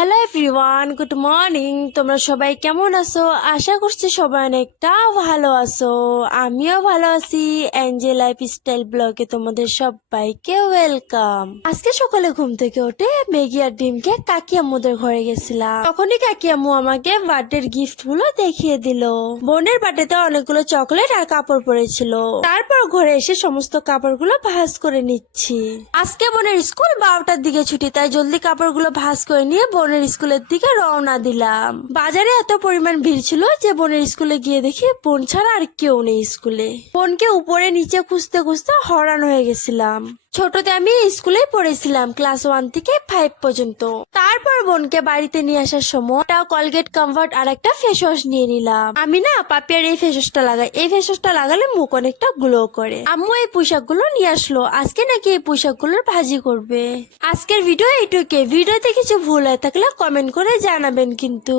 Hello everyone, good morning. তোমরা সবাই কেমন আছো? আশা করছি সবাই অনেকটা ভালো আছো। আমিও ভালো আছি। এনজে লাইফস্টাইল ব্লগে তোমাদের সবাইকে ওয়েলকাম। আজকে সকালে ঘুম থেকে উঠে ম্যাগি আর ডিমকে কাকি আম্মুদের ঘরে গেছিলাম। তখনই কাকি আম্মু আমাকে বার্থডের গিফট গুলো দেখিয়ে দিল। বোনের বার্থডেতে অনেকগুলো চকলেট আর কাপড় পরেছিল। তারপর ঘরে এসে সমস্ত কাপড়গুলো ভাঁজ করে নিচ্ছি। আজকে বোনের স্কুল 12টার দিকে ছুটি, তাই জলদি কাপড়গুলো ভাঁজ করে নিয়ে বোনের স্কুলের দিকে রওনা দিলাম। বাজারে এত পরিমাণ ভিড় ছিল যে বোনের স্কুলে গিয়ে দেখি বোন ছাড়া আর কেউ নেই স্কুলে। বোনকে উপরে নিচে খুঁজতে খুঁজতে হয়রান হয়ে গেছিলাম। ছোটতে আমি স্কুলে পড়েছিলাম ক্লাস 1 থেকে 5 পর্যন্ত। তারপর বোনকে বাড়িতে নিয়ে আসার সময় কলগেট কমফর্ট আর একটা ফেস ওয়াশ নিয়ে নিলাম। আমি না পাপিয়ার এই ফেস ওয়াশটা লাগাই। এই ফেস ওয়াশটা লাগালে মুখ অনেকটা গ্লো করে। আম্মু এই পোশাক গুলো নিয়ে আসলো। আজকে নাকি এই পোশাক গুলোর ভাজি করবে। আজকের ভিডিও এইটুকু। ভিডিওতে কিছু ভুল হয়ে থাকলে কমেন্ট করে জানাবেন কিন্তু।